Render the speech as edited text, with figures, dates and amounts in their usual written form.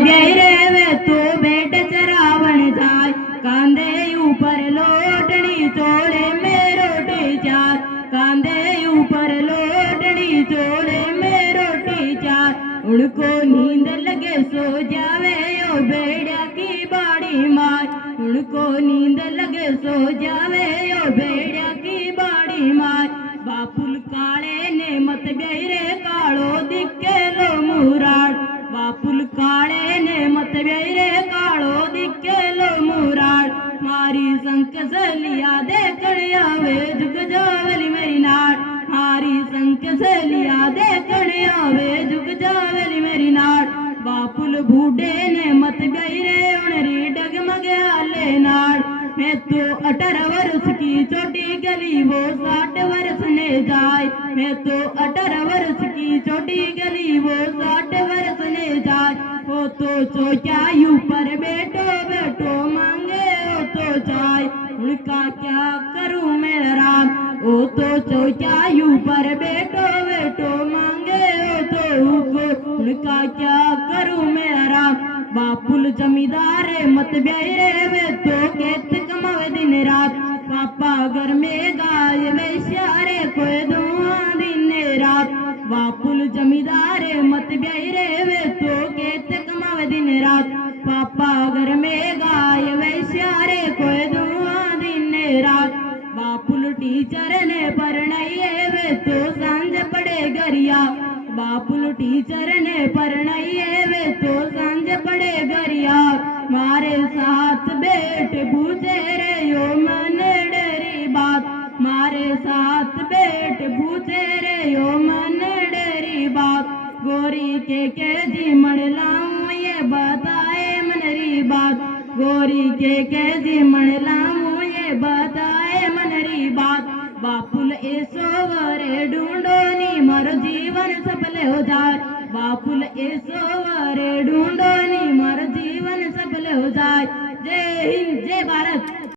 गई रे वे तो बेट चरावण जाय कांदे ऊपर लोटनी चोड़े में रोटी चार कांदे ऊपर लोटनी चोड़े में रोटी चार उनको नींद लगे सो जावे ओ भेड़िया की बाड़ी मार उनको नींद लगे सो जावे ओ भेड़िया की बाड़ी मार बापुल काले ने मत गई रे कालो दिखे लो मुराड़ बापुल काले ने मत गई रे कालो दिखे लो मुराड़ मारी संक सलिया देखने आवे जुग जावली मेरी नाड़ मारी संक सलिया देखने आवे जुग जावली मेरी नाड़ बापुल बूढ़े ने मत गई रे उनरी डगमगे आले नाड़ मैं तो 18 वर्ष की छोटी गली वो 60 वर्ष ने जाए मैं तो 18 वर्ष की छोटी गली वो 60 वर्ष ने जाए वो तो चौचायु पर बेटो बेटो मांगे वो तो जाए उनका क्या करूं मैं राम वो तो चौचायु पर बेटो बेटो मांगे वो तो उनका क्या करूं मैं राम बापुल जमींदार मत ब्याई रे वे तो खेत कमावे दिन रात पापा घर में गाय वैश्यारे कोई दुआ दिन रात बापुल जमींदार मत ब्याई रे वे तो खेत कमावे दिन रात पापा घर में गाय वैश्यारे कोई दुआ दिन रात बापुल टीचर ने पढ़ाई वे तो सांझ पड़े गरिया बापुल टीचर ने पढ़ाई वे तो सांझ पड़े गरिया मारे साथ बैठ पूछे रे यो मन डरी बात मारे साथ बैठ पूछे रे यो मन डरी बात गोरी के जी मण लाऊं ये बताए मनरी बात गोरी के जी मण लाऊं ये बताए मनरी बात बापुल ऐसो वरे ढूंढो नी मारो जीवन सफल हो जाए बापुल ऐसो वरे